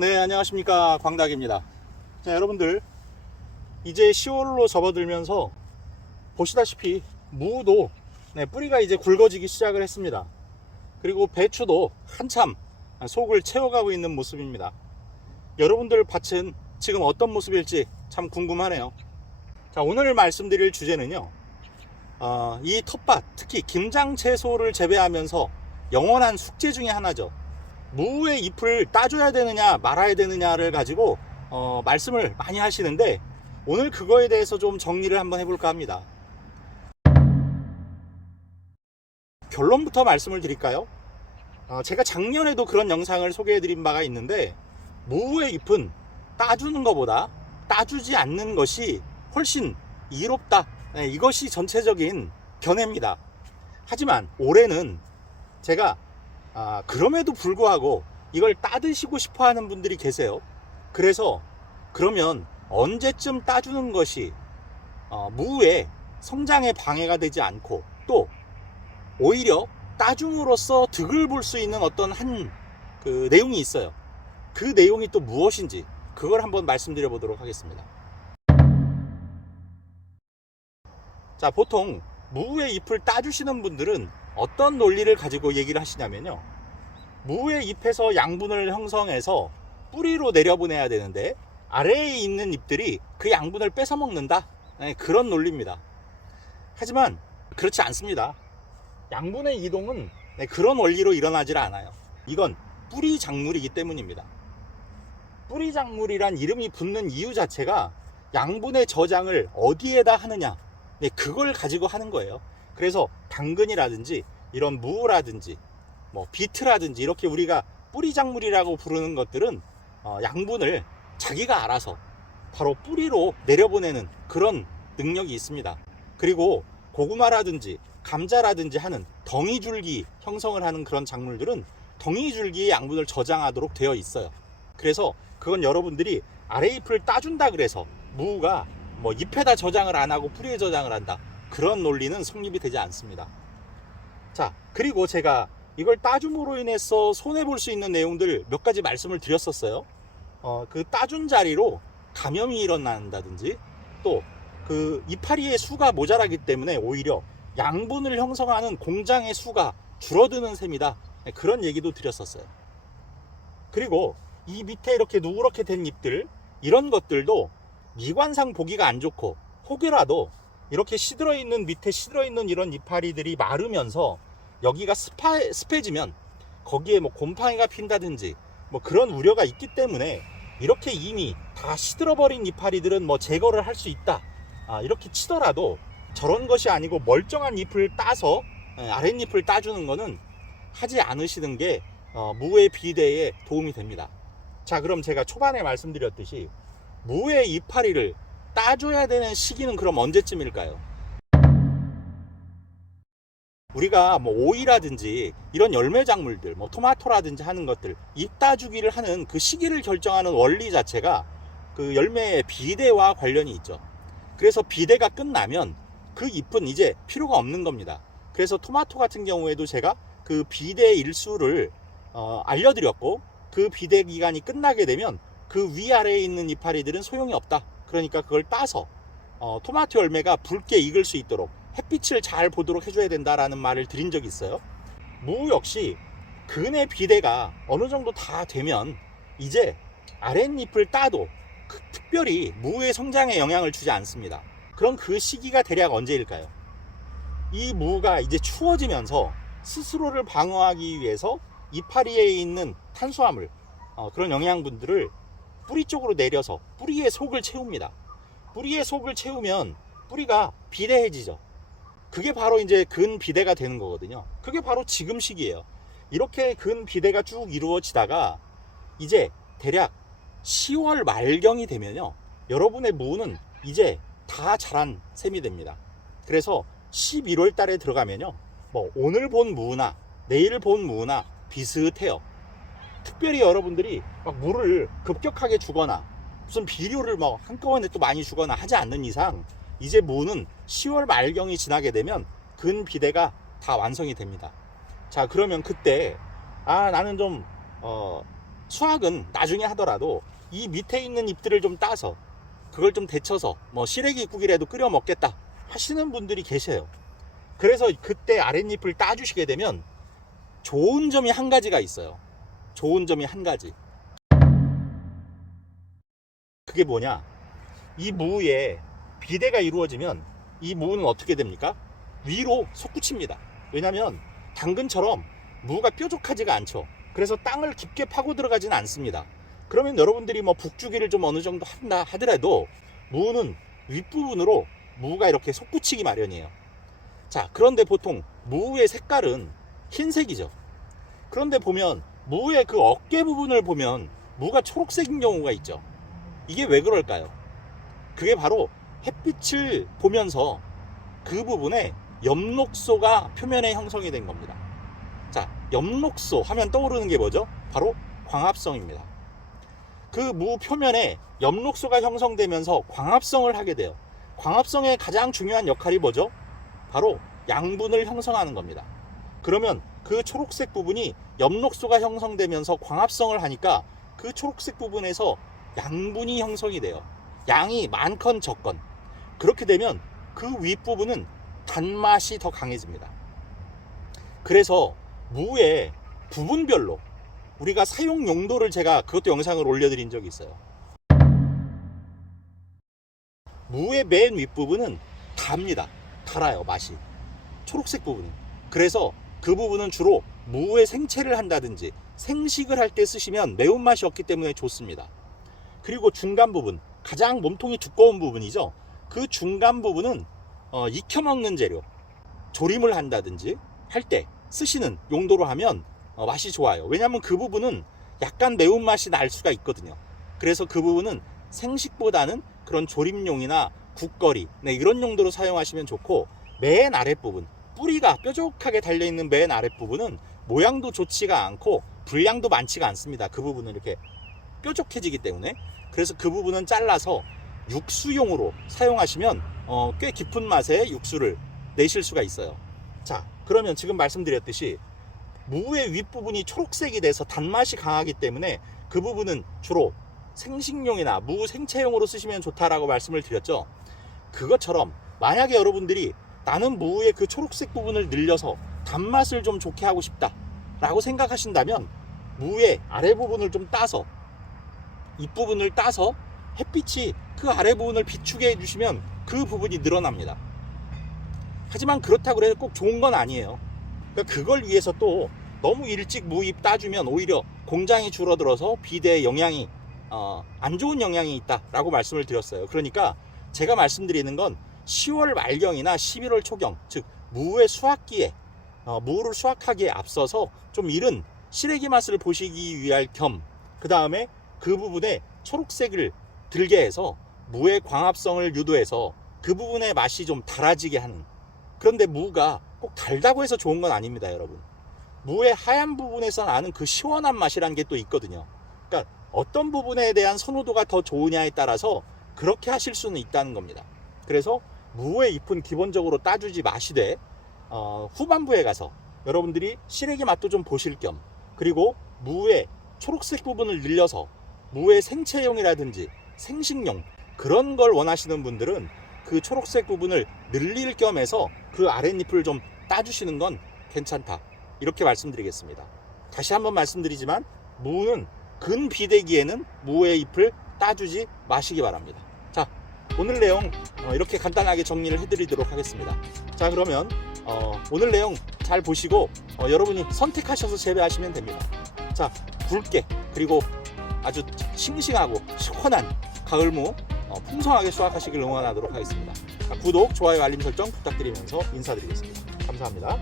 네, 안녕하십니까. 광닭입니다. 자, 여러분들, 이제 10월로 접어들면서 보시다시피 무도 뿌리가 이제 굵어지기 시작을 했습니다. 그리고 배추도 한참 속을 채워가고 있는 모습입니다. 여러분들 밭은 지금 어떤 모습일지 참 궁금하네요. 자, 오늘 말씀드릴 주제는요, 이 텃밭, 특히 김장 채소를 재배하면서 영원한 숙제 중에 하나죠. 무의 잎을 따줘야 되느냐 말아야 되느냐를 가지고 말씀을 많이 하시는데, 오늘 그거에 대해서 좀 정리를 한번 해볼까 합니다. 결론부터 말씀을 드릴까요? 제가 작년에도 그런 영상을 소개해 드린 바가 있는데, 무의 잎은 따주는 것보다 따주지 않는 것이 훨씬 이롭다, 이것이 전체적인 견해입니다. 하지만 올해는 제가 그럼에도 불구하고 이걸 따드시고 싶어 하는 분들이 계세요. 그래서 그러면 언제쯤 따주는 것이 무의 성장에 방해가 되지 않고, 또 오히려 따줌으로써 득을 볼 수 있는 어떤 그 내용이 있어요. 그 내용이 또 무엇인지 그걸 한번 말씀드려 보도록 하겠습니다. 자, 보통 무의 잎을 따주시는 분들은 어떤 논리를 가지고 얘기를 하시냐면요, 무의 잎에서 양분을 형성해서 뿌리로 내려보내야 되는데 아래에 있는 잎들이 그 양분을 뺏어 먹는다, 그런 논리입니다. 하지만 그렇지 않습니다. 양분의 이동은 그런 원리로 일어나질 않아요. 이건 뿌리 작물이기 때문입니다. 뿌리 작물이란 이름이 붙는 이유 자체가 양분의 저장을 어디에다 하느냐, 그걸 가지고 하는 거예요. 그래서 당근이라든지 이런 무라든지 비트라든지 이렇게 우리가 뿌리 작물이라고 부르는 것들은 양분을 자기가 알아서 바로 뿌리로 내려보내는 그런 능력이 있습니다. 그리고 고구마라든지 감자라든지 하는 덩이줄기 형성을 하는 그런 작물들은 덩이줄기의 양분을 저장하도록 되어 있어요. 그래서 그건 여러분들이 아래 잎을 따준다 그래서 무가 잎에다 저장을 안 하고 뿌리에 저장을 한다, 그런 논리는 성립이 되지 않습니다. 자, 그리고 제가 이걸 따줌으로 인해서 손해볼 수 있는 내용들 몇 가지 말씀을 드렸었어요. 그 따준 자리로 감염이 일어난다든지, 또 그 이파리의 수가 모자라기 때문에 오히려 양분을 형성하는 공장의 수가 줄어드는 셈이다, 그런 얘기도 드렸었어요. 그리고 이 밑에 이렇게 누렇게 된 잎들, 이런 것들도 미관상 보기가 안 좋고, 혹여라도 이렇게 시들어있는, 밑에 시들어있는 이런 이파리들이 마르면서 여기가 습해지면 거기에 곰팡이가 핀다든지 그런 우려가 있기 때문에, 이렇게 이미 다 시들어버린 이파리들은 제거를 할 수 있다, 이렇게 치더라도 저런 것이 아니고 멀쩡한 잎을 따서 아랫잎을 따주는 거는 하지 않으시는 게 무의 비대에 도움이 됩니다. 자, 그럼 제가 초반에 말씀드렸듯이 무의 이파리를 따줘야 되는 시기는 그럼 언제쯤일까요? 우리가 오이라든지 이런 열매 작물들, 토마토라든지 하는 것들, 잎 따주기를 하는 그 시기를 결정하는 원리 자체가 그 열매의 비대와 관련이 있죠. 그래서 비대가 끝나면 그 잎은 이제 필요가 없는 겁니다. 그래서 토마토 같은 경우에도 제가 그 비대 일수를 알려드렸고, 그 비대 기간이 끝나게 되면 그 위아래에 있는 이파리들은 소용이 없다, 그러니까 그걸 따서 토마토 열매가 붉게 익을 수 있도록 햇빛을 잘 보도록 해줘야 된다라는 말을 드린 적이 있어요. 무 역시 근의 비대가 어느 정도 다 되면 이제 아랫잎을 따도 특별히 무의 성장에 영향을 주지 않습니다. 그럼 그 시기가 대략 언제일까요? 이 무가 이제 추워지면서 스스로를 방어하기 위해서 이파리에 있는 탄수화물, 그런 영양분들을 뿌리 쪽으로 내려서 뿌리의 속을 채웁니다. 뿌리의 속을 채우면 뿌리가 비대해지죠. 그게 바로 이제 근 비대가 되는 거거든요. 그게 바로 지금 시기예요. 이렇게 근 비대가 쭉 이루어지다가 이제 대략 10월 말경이 되면요, 여러분의 무는 이제 다 자란 셈이 됩니다. 그래서 11월 달에 들어가면요, 오늘 본 무나 내일 본 무나 비슷해요. 특별히 여러분들이 물을 급격하게 주거나 무슨 비료를 한꺼번에 또 많이 주거나 하지 않는 이상, 이제 무는 10월 말경이 지나게 되면 근 비대가 다 완성이 됩니다. 자, 그러면 그때 나는 좀 수확은 나중에 하더라도 이 밑에 있는 잎들을 좀 따서 그걸 좀 데쳐서 뭐 시래기국이라도 끓여 먹겠다 하시는 분들이 계세요. 그래서 그때 아랫잎을 따주시게 되면 좋은 점이 한 가지가 있어요. 좋은 점이 한 가지. 그게 뭐냐? 이 무에 비대가 이루어지면 이 무는 어떻게 됩니까? 위로 솟구칩니다. 왜냐하면 당근처럼 무가 뾰족하지가 않죠. 그래서 땅을 깊게 파고 들어가지는 않습니다. 그러면 여러분들이 뭐 북주기를 좀 어느 정도 한다 하더라도 무는 윗부분으로 무가 이렇게 솟구치기 마련이에요. 자, 그런데 보통 무의 색깔은 흰색이죠. 그런데 보면 무의 그 어깨 부분을 보면 무가 초록색인 경우가 있죠. 이게 왜 그럴까요? 그게 바로 햇빛을 보면서 그 부분에 엽록소가 표면에 형성이 된 겁니다. 자, 엽록소 하면 떠오르는 게 뭐죠? 바로 광합성입니다. 그 무 표면에 엽록소가 형성되면서 광합성을 하게 돼요. 광합성의 가장 중요한 역할이 뭐죠? 바로 양분을 형성하는 겁니다. 그러면 그 초록색 부분이 엽록소가 형성되면서 광합성을 하니까 그 초록색 부분에서 양분이 형성이 돼요. 양이 많건 적건. 그렇게 되면 그 윗부분은 단맛이 더 강해집니다. 그래서 무의 부분별로 우리가 사용 용도를 제가 그것도 영상을 올려드린 적이 있어요. 무의 맨 윗부분은 답니다. 달아요, 맛이. 초록색 부분은. 그래서 그 부분은 주로 무의 생채를 한다든지 생식을 할 때 쓰시면 매운맛이 없기 때문에 좋습니다. 그리고 중간 부분, 가장 몸통이 두꺼운 부분이죠. 그 중간 부분은 익혀 먹는 재료, 조림을 한다든지 할 때 쓰시는 용도로 하면 맛이 좋아요. 왜냐하면 그 부분은 약간 매운맛이 날 수가 있거든요. 그래서 그 부분은 생식보다는 그런 조림용이나 국거리, 네, 이런 용도로 사용하시면 좋고, 맨 아랫부분, 뿌리가 뾰족하게 달려있는 맨 아랫부분은 모양도 좋지가 않고 분량도 많지가 않습니다. 그 부분은 이렇게 뾰족해지기 때문에. 그래서 그 부분은 잘라서 육수용으로 사용하시면 꽤 깊은 맛의 육수를 내실 수가 있어요. 자, 그러면 지금 말씀드렸듯이 무의 윗부분이 초록색이 돼서 단맛이 강하기 때문에 그 부분은 주로 생식용이나 무 생채용으로 쓰시면 좋다라고 말씀을 드렸죠. 그것처럼 만약에 여러분들이 나는 무의 그 초록색 부분을 늘려서 단맛을 좀 좋게 하고 싶다 라고 생각하신다면 무의 아래 부분을 좀 따서, 윗부분을 따서 햇빛이 그 아래 부분을 비추게 해주시면 그 부분이 늘어납니다. 하지만 그렇다고 해서 꼭 좋은 건 아니에요. 그러니까 그걸 위해서 또 너무 일찍 무잎 따주면 오히려 공장이 줄어들어서 비대에 영향이 안 좋은 영향이 있다라고 말씀을 드렸어요. 그러니까 제가 말씀드리는 건 10월 말경이나 11월 초경, 즉 무의 수확기에 무를 수확하기에 앞서서 좀 이른 시래기 맛을 보시기 위할 겸, 그 다음에 그 부분에 초록색을 들게 해서 무의 광합성을 유도해서 그 부분의 맛이 좀 달아지게 하는. 그런데 무가 꼭 달다고 해서 좋은 건 아닙니다, 여러분. 무의 하얀 부분에서 나는 그 시원한 맛이라는 게 또 있거든요. 그러니까 어떤 부분에 대한 선호도가 더 좋으냐에 따라서 그렇게 하실 수는 있다는 겁니다. 그래서 무의 잎은 기본적으로 따주지 마시되 후반부에 가서 여러분들이 시래기 맛도 좀 보실 겸, 그리고 무의 초록색 부분을 늘려서 무의 생채용이라든지 생식용 그런 걸 원하시는 분들은 그 초록색 부분을 늘릴 겸해서 그 아랫잎을 좀 따주시는 건 괜찮다, 이렇게 말씀드리겠습니다. 다시 한번 말씀드리지만 무는 근비대기에는 무의 잎을 따주지 마시기 바랍니다. 자, 오늘 내용 이렇게 간단하게 정리를 해드리도록 하겠습니다. 자, 그러면 오늘 내용 잘 보시고 여러분이 선택하셔서 재배하시면 됩니다. 자, 굵게 그리고 아주 싱싱하고 시원한 가을무 풍성하게 수확하시길 응원하도록 하겠습니다. 자, 구독, 좋아요, 알림 설정 부탁드리면서 인사드리겠습니다. 감사합니다.